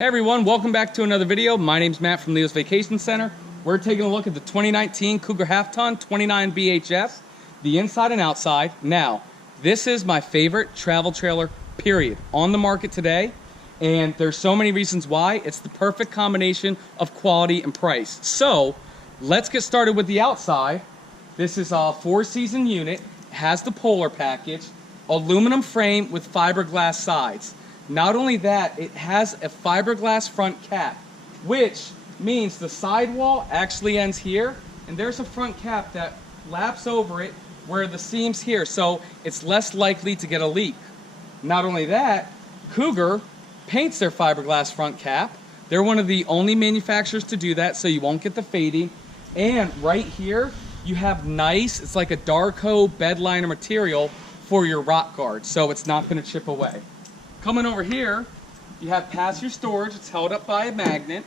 Hey everyone, welcome back to another video. My name's Matt from Leo's Vacation Center. We're taking a look at the 2019 Cougar Half-Ton 29 BHS, the inside and outside. Now, this is my favorite travel trailer, period, on the market today. And there's so many reasons why. It's the perfect combination of quality and price. So, let's get started with the outside. This is a 4-season unit, has the Polar package, aluminum frame with fiberglass sides. Not only that, it has a fiberglass front cap, which means the sidewall actually ends here, and there's a front cap that laps over it where the seam's here, so it's less likely to get a leak. Not only that, Cougar paints their fiberglass front cap. They're one of the only manufacturers to do that, so you won't get the fading. And right here, you have nice, it's like a Darko bed liner material for your rock guard, so it's not going to chip away. Coming over here, you have passenger storage. It's held up by a magnet.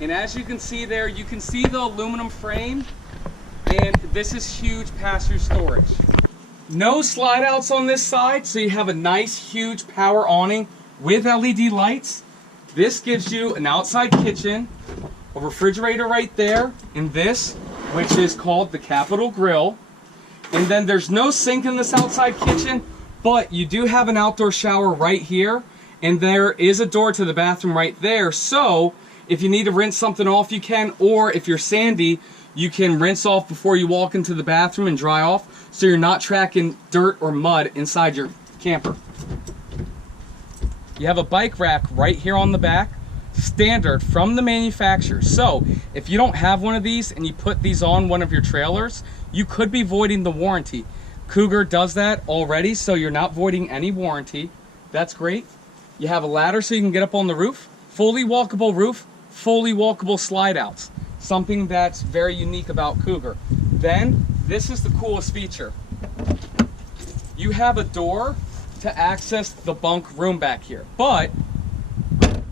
And as you can see there, you can see the aluminum frame. And this is huge passenger storage. No slide outs on this side, so you have a nice huge power awning with LED lights. This gives you an outside kitchen, a refrigerator right there, and this, which is called the Capital Grill. And then there's no sink in this outside kitchen, but you do have an outdoor shower right here, and there is a door to the bathroom right there. So if you need to rinse something off, you can, or if you're sandy, you can rinse off before you walk into the bathroom and dry off, so you're not tracking dirt or mud inside your camper. You have a bike rack right here on the back, standard from the manufacturer. So if you don't have one of these and you put these on one of your trailers, you could be voiding the warranty. Cougar does that already, so you're not voiding any warranty. That's great. You have a ladder so you can get up on the roof. Fully walkable roof, fully walkable slide outs. Something that's very unique about Cougar. Then, this is the coolest feature. You have a door to access the bunk room back here, but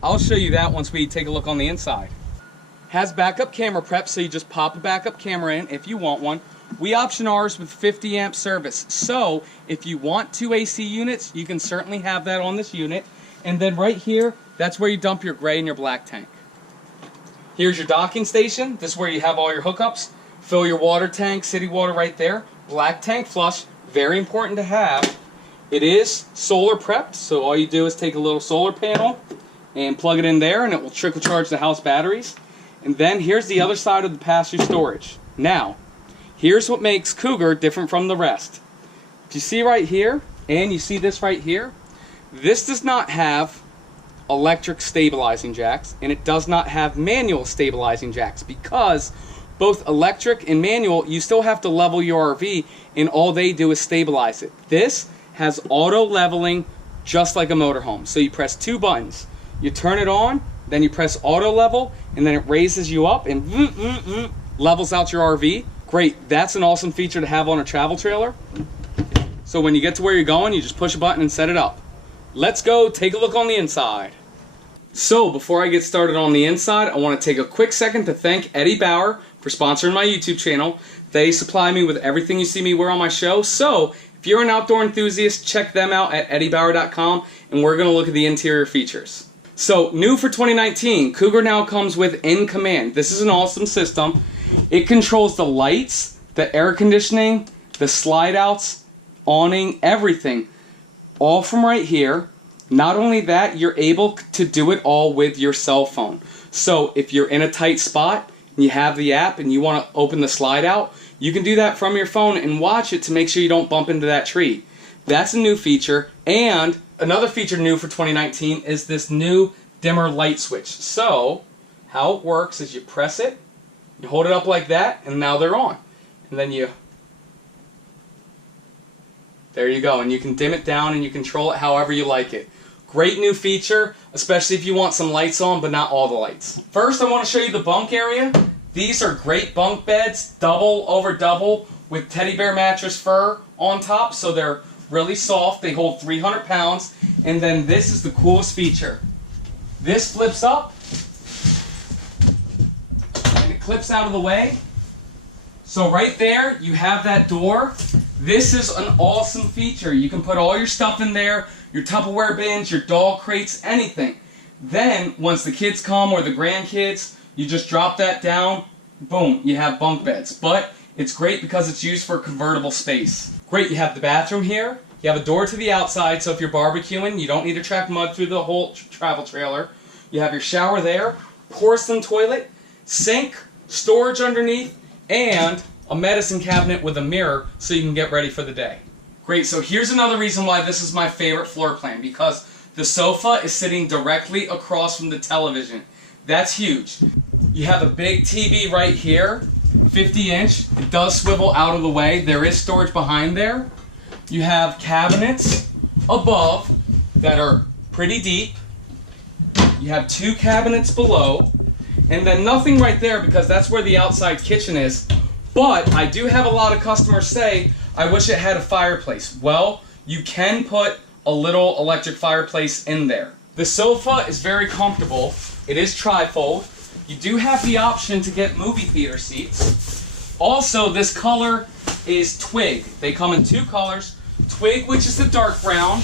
I'll show you that once we take a look on the inside. Has backup camera prep, so you just pop a backup camera in if you want one. We option ours with 50 amp service, so if you want 2 AC units, you can certainly have that on this unit. And then right here, that's where you dump your gray and your black tank. Here's your docking station. This is where you have all your hookups. Fill your water tank, city water right there. Black tank flush, very important to have. It is solar prepped, so all you do is take a little solar panel and plug it in there, and it will trickle charge the house batteries. And then here's the other side of the passenger storage. Now, here's what makes Cougar different from the rest. If you see right here, and you see this right here, this does not have electric stabilizing jacks, and it does not have manual stabilizing jacks, because both electric and manual, you still have to level your RV, and all they do is stabilize it. This has auto leveling just like a motorhome. So you press 2 buttons. You turn it on, then you press auto level, and then it raises you up and levels out your RV. Great, that's an awesome feature to have on a travel trailer. So when you get to where you're going, you just push a button and set it up. Let's go take a look on the inside. So before I get started on the inside, I want to take a quick second to thank Eddie Bauer for sponsoring my YouTube channel. They supply me with everything you see me wear on my show. So if you're an outdoor enthusiast, check them out at eddiebauer.com, and we're going to look at the interior features. So new for 2019, Cougar now comes with InCommand. This is an awesome system. It controls the lights, the air conditioning, the slide outs, awning, everything, all from right here. Not only that, you're able to do it all with your cell phone. So if you're in a tight spot and you have the app and you want to open the slide out, you can do that from your phone and watch it to make sure you don't bump into that tree. That's a new feature. And another feature new for 2019 is this new dimmer light switch. So how it works is you press it, you hold it up like that, and now they're on. And then there you go, and you can dim it down and you control it however you like it. Great new feature, especially if you want some lights on, but not all the lights. First, I want to show you the bunk area. These are great bunk beds, double over double, with teddy bear mattress fur on top, so they're really soft. They hold 300 pounds. And then this is the coolest feature. This flips up, and it clips out of the way. So right there, you have that door. This is an awesome feature. You can put all your stuff in there, your Tupperware bins, your dog crates, anything. Then, once the kids come or the grandkids, you just drop that down, boom, you have bunk beds. But it's great because it's used for convertible space. Great, you have the bathroom here. You have a door to the outside, so if you're barbecuing, you don't need to track mud through the whole travel trailer. You have your shower there, porcelain toilet, sink, storage underneath, and a medicine cabinet with a mirror so you can get ready for the day. Great, so here's another reason why this is my favorite floor plan, because the sofa is sitting directly across from the television. That's huge. You have a big TV right here, 50-inch. It does swivel out of the way. There is storage behind there. You have cabinets above that are pretty deep. You have 2 cabinets below, and then nothing right there because that's where the outside kitchen is. But I do have a lot of customers say, I wish it had a fireplace. Well, you can put a little electric fireplace in there. The sofa is very comfortable. It is trifold. You do have the option to get movie theater seats. Also, this color is twig. They come in 2 colors. Twig, which is the dark brown,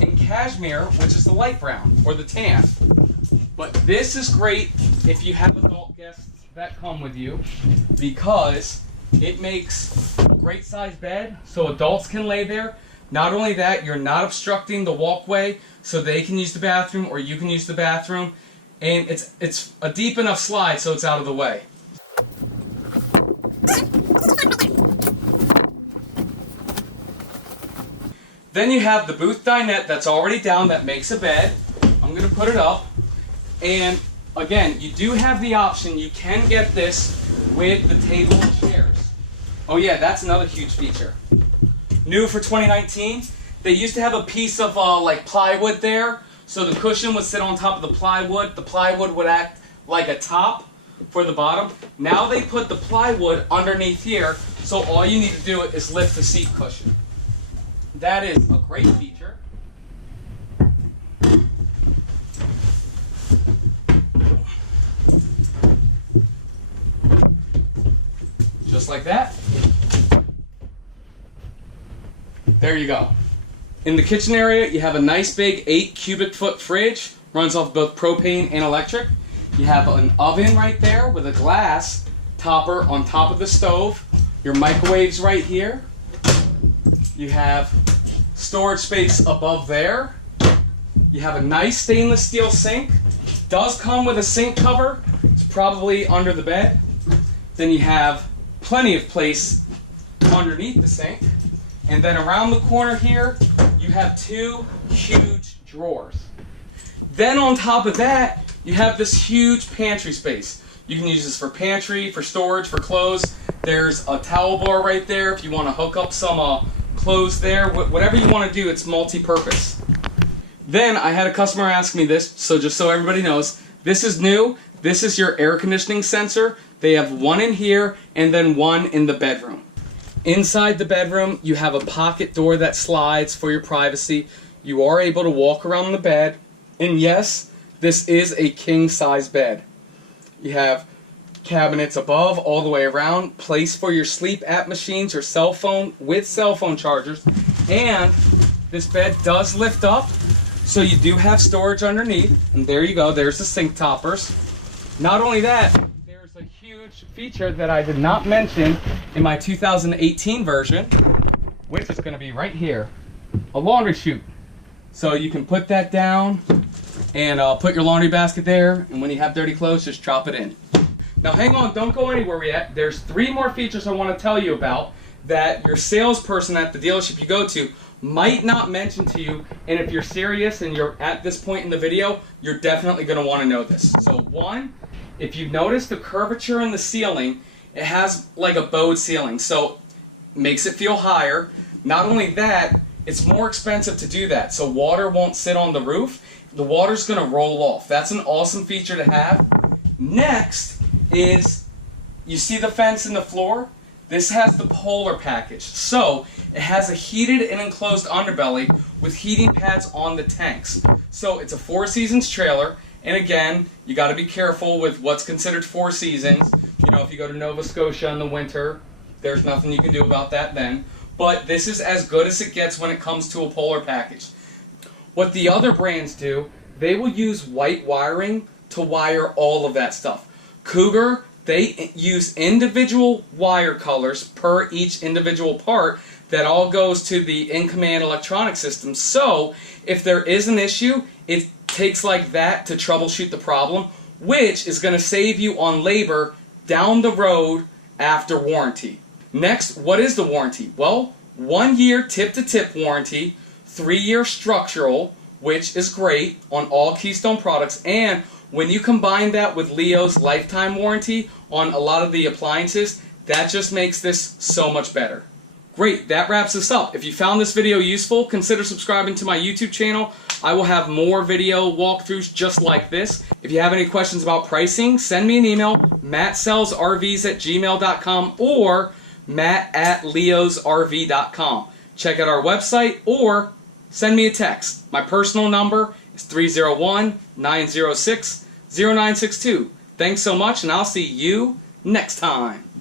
and cashmere, which is the light brown, or the tan. But this is great if you have adult guests that come with you, because it makes a great size bed so adults can lay there. Not only that, you're not obstructing the walkway so they can use the bathroom or you can use the bathroom, and it's a deep enough slide so it's out of the way. Then you have the booth dinette that's already down that makes a bed. I'm going to put it up. And again, you do have the option. You can get this with the table and chairs. Oh yeah, that's another huge feature. New for 2019, they used to have a piece of like plywood there. So the cushion would sit on top of the plywood. The plywood would act like a top for the bottom. Now they put the plywood underneath here. So all you need to do is lift the seat cushion. That is a great feature. Just like that. There you go. In the kitchen area, you have a nice big 8 cubic foot fridge. Runs off both propane and electric. You have an oven right there with a glass topper on top of the stove. Your microwave's right here. You have storage space above there. You have a nice stainless steel sink. Does come with a sink cover. It's probably under the bed. Then you have plenty of place underneath the sink. And then around the corner here, you have 2 huge drawers. Then on top of that, you have this huge pantry space. You can use this for pantry, for storage, for clothes. There's a towel bar right there if you want to hook up some clothes there. Whatever you want to do, it's multi-purpose. Then I had a customer ask me this, so just so everybody knows, this is new. This is your air conditioning sensor. They have 1 in here and then 1 in the bedroom. Inside the bedroom, you have a pocket door that slides for your privacy. You are able to walk around the bed. And yes, this is a king-size bed. You have cabinets above all the way around, place for your sleep app machines, your cell phone with cell phone chargers. And this bed does lift up, so you do have storage underneath. And there you go, there's the sink toppers. Not only that, there's a huge feature that I did not mention in my 2018 version, which is going to be right here, a laundry chute. So you can put that down and put your laundry basket there, and when you have dirty clothes, just drop it in. Now hang on, don't go anywhere yet. There's 3 more features I want to tell you about that your salesperson at the dealership you go to might not mention to you, and if you're serious and you're at this point in the video, you're definitely going to want to know this. So 1, if you notice the curvature in the ceiling, it has like a bowed ceiling, so makes it feel higher. Not only that, it's more expensive to do that, so water won't sit on the roof. The water's going to roll off. That's an awesome feature to have. Next is, you see the fence in the floor? This has the polar package. So it has a heated and enclosed underbelly with heating pads on the tanks. So it's a 4 seasons trailer. And again, you got to be careful with what's considered 4 seasons. You know, if you go to Nova Scotia in the winter, there's nothing you can do about that then. But this is as good as it gets when it comes to a polar package. What the other brands do, they will use white wiring to wire all of that stuff. Cougar, they use individual wire colors per each individual part that all goes to the InCommand electronic system. So if there is an issue, it takes like that to troubleshoot the problem, which is going to save you on labor down the road after warranty. Next, what is the warranty? Well, 1 year tip-to-tip warranty, 3-year structural, which is great on all Keystone products, and when you combine that with Leo's lifetime warranty on a lot of the appliances, that just makes this so much better. Great, that wraps us up. If you found this video useful, consider subscribing to my YouTube channel. I will have more video walkthroughs just like this. If you have any questions about pricing, send me an email, MattSellsRVs@gmail.com or Matt@leosrv.com. Check out our website or send me a text. My personal number is 301-906-0962. Thanks so much, and I'll see you next time.